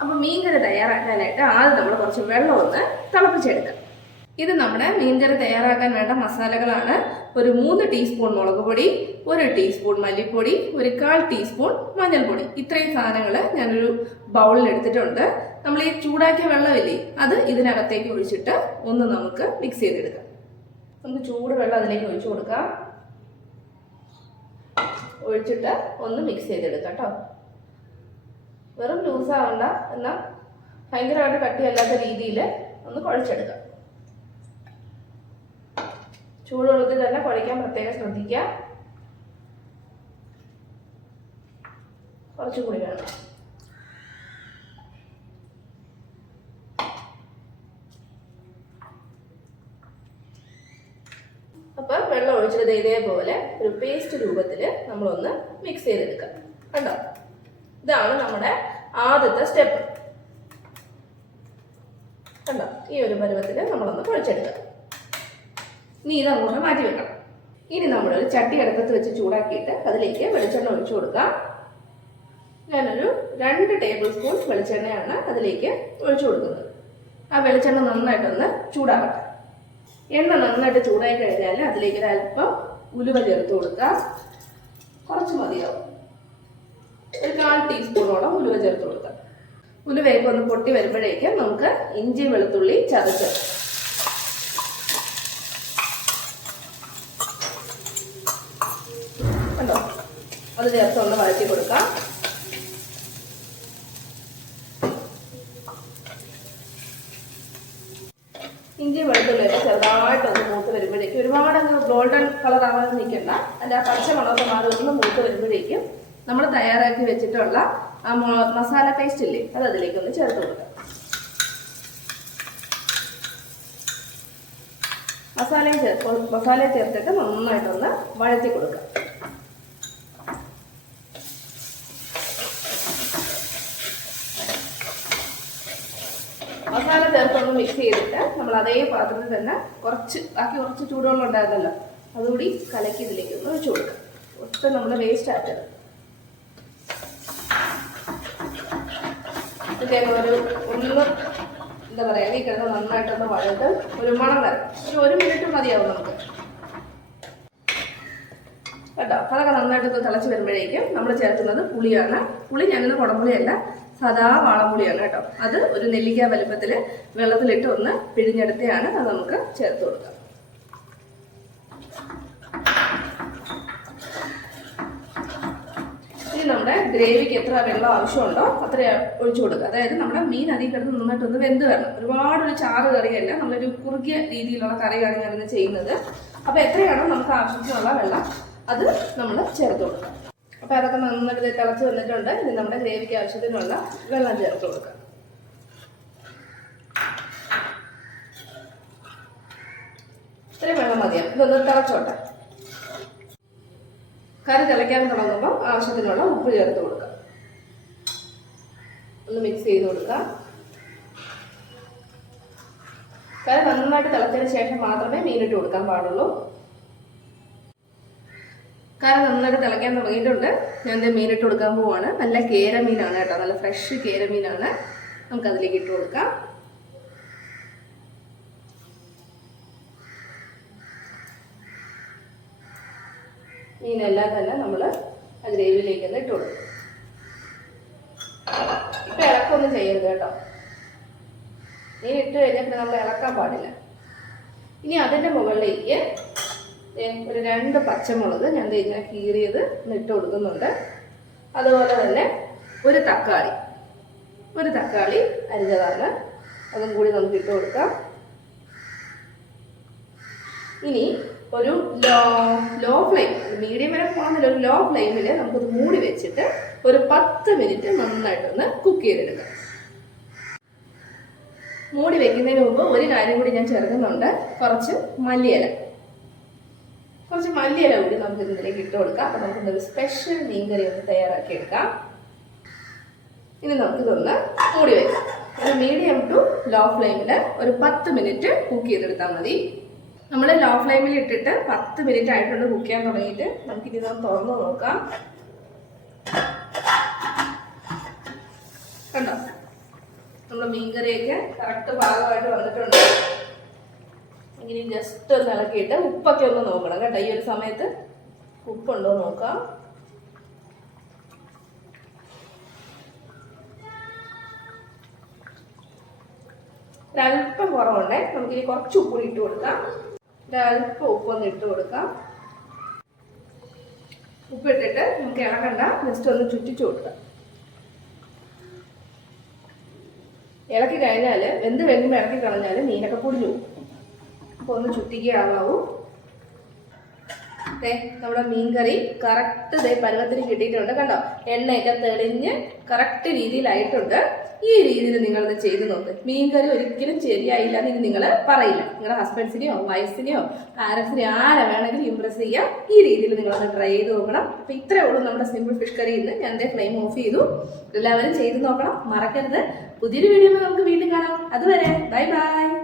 അപ്പോൾ മീൻകറി തയ്യാറാക്കാനായിട്ട് ആദ്യം നമ്മൾ കുറച്ച് വെള്ളം ഒന്ന് തിളപ്പിച്ചെടുക്കാം. ഇത് നമ്മുടെ മീൻകറി തയ്യാറാക്കാൻ വേണ്ട മസാലകളാണ്. ഒരു മൂന്ന് ടീസ്പൂൺ മുളക് പൊടി ഒരു ടീസ്പൂൺ മല്ലിപ്പൊടി ഒരു കാൽ ടീസ്പൂൺ മഞ്ഞൾപ്പൊടി. ഇത്രയും സാധനങ്ങൾ ഞാനൊരു ബൗളിൽ എടുത്തിട്ടുണ്ട്. നമ്മൾ ഈ ചൂടാക്കിയ വെള്ളമില്ലേ അത് ഇതിനകത്തേക്ക് ഒഴിച്ചിട്ട് ഒന്ന് നമുക്ക് മിക്സ് ചെയ്തെടുക്കാം. നമുക്ക് ചൂട് വെള്ളം അതിലേക്ക് ഒഴിച്ചു കൊടുക്കാം. ഒഴിച്ചിട്ട് ഒന്ന് മിക്സ് ചെയ്തെടുക്കാം കേട്ടോ. വെറും ലൂസാവണ്ട എന്നാൽ ഭയങ്കരമായിട്ട് കട്ടിയല്ലാത്ത രീതിയിൽ ഒന്ന് കുഴച്ചെടുക്കാം. ചൂടുവെള്ളത്തിൽ തന്നെ കുഴയ്ക്കാൻ പ്രത്യേകം ശ്രദ്ധിക്കുക. കുറച്ചും കൂടി വേണം. അപ്പം വെള്ളം ഒഴിച്ചത് ഇതേപോലെ ഒരു പേസ്റ്റ് രൂപത്തിൽ നമ്മളൊന്ന് മിക്സ് ചെയ്തെടുക്കാം. കണ്ടോ? ഇതാണ് നമ്മുടെ ആദ്യത്തെ സ്റ്റെപ്പ് കണ്ടോ? ഈ ഒരു പരുവത്തിൽ നമ്മളൊന്ന് കുഴച്ചെടുക്കുക ഇനി ഇത് അങ്ങോട്ട് മാറ്റി വെക്കണം. ഇനി നമ്മളൊരു ചട്ടി അടുപ്പത്ത് വെച്ച് ചൂടാക്കിയിട്ട് അതിലേക്ക് വെളിച്ചെണ്ണ ഒഴിച്ചു കൊടുക്കാം ഞാനൊരു രണ്ട് ടേബിൾ സ്പൂൺ വെളിച്ചെണ്ണയാണ് അതിലേക്ക് ഒഴിച്ചു കൊടുക്കുന്നത്. ആ വെളിച്ചെണ്ണ നന്നായിട്ടൊന്ന് ചൂടാകട്ടെ എണ്ണ നന്നായിട്ട് ചൂടായി കഴിഞ്ഞാൽ അതിലേക്ക് ഒരു അല്പം ഉലുവ ചേർത്ത് കൊടുക്കുക. കുറച്ച് മതിയാവും. ഒരു കാൽ ടീസ്പൂണോളം ഉലുവ ചേർത്ത് കൊടുക്കുക ഉലുവയൊക്കെ ഒന്ന് പൊട്ടി വരുമ്പോഴേക്കും നമുക്ക് ഇഞ്ചി വെളുത്തുള്ളി ചതച്ച്. കണ്ടോ? അത് ചേർത്ത് ഒന്ന് വഴറ്റി കൊടുക്കാം. ഇഞ്ചി വെളുത്തുള്ളിയൊക്കെ ചെറുതായിട്ടൊന്ന് മൂത്ത് വരുമ്പോഴേക്കും ഒരുപാട് അങ്ങ് ഗോൾഡൻ കളർ ആവാതെ നിൽക്കണ്ട. അതിന്റെ ആ പച്ച മണമൊക്കെ മാറി ഒന്ന് മൂത്ത് വരുമ്പോഴേക്കും നമ്മൾ തയ്യാറാക്കി വെച്ചിട്ടുള്ള ആ മസാല പേസ്റ്റ് ഇല്ലേ അത് അതിലേക്ക് ഒന്ന് ചേർത്ത് കൊടുക്കാം. മസാലയും ചേർത്ത് മസാല ചേർത്തിട്ട് നന്നായിട്ടൊന്ന് വഴറ്റി കൊടുക്കാം. മസാല ചേർത്തൊന്ന് മിക്സ് ചെയ്തിട്ട് നമ്മൾ അതേ പാത്രത്തിൽ തന്നെ കുറച്ച് ബാക്കി കുറച്ച് ചൂടുവെള്ളം ഉണ്ടായിരുന്നല്ലോ അതുകൂടി കലക്കി ഇതിലേക്ക് ഒന്ന് ഒഴിച്ചു കൊടുക്കാം. ഒട്ടും നമ്മൾ വേസ്റ്റ് ആക്കരുത്. ഇതൊക്കെ ഒരു ഒന്ന് എന്താ പറയുക ഈ കിടന്ന് നന്നായിട്ടൊന്ന് വഴട്ട് ഒരു മണം വരാം. ഒരു ഒരു മിനിറ്റ് മതിയാവും നമുക്ക്. കേട്ടോ അതൊക്കെ നന്നായിട്ടൊന്ന് തിളച്ച് വരുമ്പോഴേക്കും നമ്മൾ ചേർക്കുന്നത് പുളിയാണ്. പുളി ഞാനിന്ന് കുടംപുളിയല്ല സാധാ വാളംപുളിയാണ് കേട്ടോ. അത് ഒരു നെല്ലിക്ക വലുപ്പത്തിൽ വെള്ളത്തിലിട്ട് ഒന്ന് പിഴിഞ്ഞെടുത്തെയാണ് അത് നമുക്ക് ചേർത്ത് കൊടുക്കാം. നമ്മുടെ ഗ്രേവിക്ക് എത്ര വെള്ളം ആവശ്യമുണ്ടോ അത്ര ഒഴിച്ചു കൊടുക്കുക. അതായത് നമ്മുടെ മീൻ അതിൽ കിടന്ന് നന്നായിട്ടൊന്ന് വെന്ത് വരണം. ഒരുപാടൊരു ചാറ് കറിയല്ല നമ്മളൊരു കുറുകിയ രീതിയിലുള്ള കറിയാണ് ഞാനിന്ന് ചെയ്യുന്നത്. അപ്പോൾ എത്രയാണോ നമുക്ക് ആവശ്യത്തിനുള്ള വെള്ളം അത് നമ്മൾ ചേർത്ത് കൊടുക്കുക അപ്പോൾ അതൊക്കെ നന്നായിട്ട് തിളച്ച് വന്നിട്ടുണ്ട്. ഇനി നമ്മുടെ ഗ്രേവിക്ക് ആവശ്യത്തിനുള്ള വെള്ളം ചേർത്ത് കൊടുക്കുക ഇത്രയും വെള്ളം മതിയാവും. ഇതൊന്ന് തിളച്ചോട്ടെ. കറി തിളയ്ക്കാൻ തുടങ്ങുമ്പോൾ ആവശ്യത്തിനുള്ള ഉപ്പ് ചേർത്ത് കൊടുക്കാം. ഒന്ന് മിക്സ് ചെയ്ത് കൊടുക്കാം. കറി നന്നായിട്ട് തിളച്ചതിന് ശേഷം മാത്രമേ മീനിട്ട് കൊടുക്കാൻ പാടുള്ളൂ. കറി നന്നായിട്ട് തിളയ്ക്കാൻ തുടങ്ങിയിട്ടുണ്ട്. ഞാൻ മീനിട്ട് കൊടുക്കാൻ പോവാണ്. നല്ല കേര മീനാണ് കേട്ടോ. നല്ല ഫ്രഷ് കേര മീനാണ്. നമുക്ക് അതിലേക്ക് ഇട്ട് കൊടുക്കാം. മീനെല്ലാം തന്നെ നമ്മൾ ആ ഗ്രേവിയിലേക്ക് തന്നെ ഇട്ട് കൊടുക്കും ഇപ്പം ഇളക്കൊന്നും ചെയ്യരുത് കേട്ടോ. മീൻ ഇട്ട് കഴിഞ്ഞാൽ നമ്മൾ ഇളക്കാൻ പാടില്ല. ഇനി അതിന്റെ മുകളിലേക്ക് ഒരു രണ്ട് പച്ചമുളക് ഞാൻ ഇങ്ങനെ കീറിയത് ഇട്ട് കൊടുക്കുന്നുണ്ട്. അതുപോലെ തന്നെ ഒരു തക്കാളി. ഒരു തക്കാളി അരിഞ്ഞതാണ്. അതും കൂടി നമുക്ക് ഇട്ട് കൊടുക്കാം. ഇനി ഒരു ലോ ലോ ഫ്ലെയിം മീഡിയം വരെ പോകുന്നില്ല ഒരു ലോ ഫ്ലെയിമിൽ നമുക്കത് മൂടി വെച്ചിട്ട് ഒരു പത്ത് മിനിറ്റ് നന്നായിട്ടൊന്ന് കുക്ക് ചെയ്തെടുക്കാം. മൂടി വെക്കുന്നതിന് മുമ്പ് ഒരു കാര്യം കൂടി ഞാൻ ചേർക്കുന്നുണ്ട്. കുറച്ച് മല്ലിയില. കുറച്ച് മല്ലിയില കൂടി നമുക്ക് ഇതിലേക്ക് ഇട്ട് കൊടുക്കാം. അപ്പം നമുക്ക് ഇന്നൊരു സ്പെഷ്യൽ മീൻകറി ഒന്ന് തയ്യാറാക്കി എടുക്കാം. ഇനി നമുക്കിതൊന്ന് മൂടി വെക്കാം. ഒരു മീഡിയം ടു ലോ ഫ്ലെയിമിൽ ഒരു പത്ത് മിനിറ്റ് കുക്ക് ചെയ്തെടുത്താൽ മതി. നമ്മൾ ലോ ഫ്ലെയിമിൽ ഇട്ടിട്ട് പത്ത് മിനിറ്റ് ആയിട്ടുണ്ട് കുക്ക് ചെയ്യാൻ തുടങ്ങിയിട്ട് നമുക്കിനി ഇതൊന്ന് തുറന്ന് നോക്കാം. കണ്ടോ? നമ്മുടെ മീൻകറിയൊക്കെ കറക്റ്റ് ഭാഗമായിട്ട് വന്നിട്ടുണ്ട്. ഇങ്ങനെ ജസ്റ്റ് ഒന്ന് ഇളക്കിയിട്ട് ഉപ്പൊക്കെ ഒന്ന് നോക്കണം കേട്ടോ. ഈ ഒരു സമയത്ത് ഉപ്പുണ്ടോ നോക്കാം. ഒരല്പം കുറവുണ്ടേ. നമുക്കിനി കുറച്ച് ഉപ്പ് ഇട്ട് കൊടുക്കാം. ഒരല്പം ഉപ്പൊന്ന് ഇട്ട് കൊടുക്കാം. ഉപ്പിട്ടിട്ട് നമുക്ക് ഇളകണ്ട. ജസ്റ്റ് ഒന്ന് ചുറ്റിച്ചു കൊടുക്കാം. ഇളക്കി കഴിഞ്ഞാൽ എന്ത് വേണമെങ്കിലും ഇളക്കി കളഞ്ഞാൽ മീനൊക്കെ പൊടിഞ്ഞു അപ്പോൾ ഒന്ന് ചുറ്റിക്കാവാവൂ ദേ നമ്മുടെ മീൻകറി കറക്റ്റ് ദേ പരുവത്തിന് കിട്ടിയിട്ടുണ്ട് കണ്ടോ? എണ്ണയൊക്കെ തെളിഞ്ഞ് കറക്റ്റ് രീതിയിലായിട്ടുണ്ട്. ഈ രീതിയിൽ നിങ്ങളത് ചെയ്ത് നോക്ക്. മീൻകറി ഒരിക്കലും ശരിയായില്ല എന്ന് നിങ്ങൾ പറയില്ല. നിങ്ങളുടെ ഹസ്ബൻഡ്സിനെയോ വൈഫിനെയോ പാരൻസിനെയോ ആരെ വേണമെങ്കിലും ഇമ്പ്രസ് ചെയ്യാം. ഈ രീതിയിൽ നിങ്ങളത് ട്രൈ ചെയ്ത് നോക്കണം. അപ്പം ഇത്രയേ ഉള്ളൂ നമ്മുടെ സിമ്പിൾ ഫിഷ് കറി ഇന്ന്. ഞാൻ എന്റെ ഫ്ലെയിം ഓഫ് ചെയ്തു. എല്ലാവരും ചെയ്ത് നോക്കണം. മറക്കരുത്. പുതിയൊരു വീഡിയോ നമുക്ക് വീണ്ടും കാണാം. അതുവരെ ബൈ ബൈ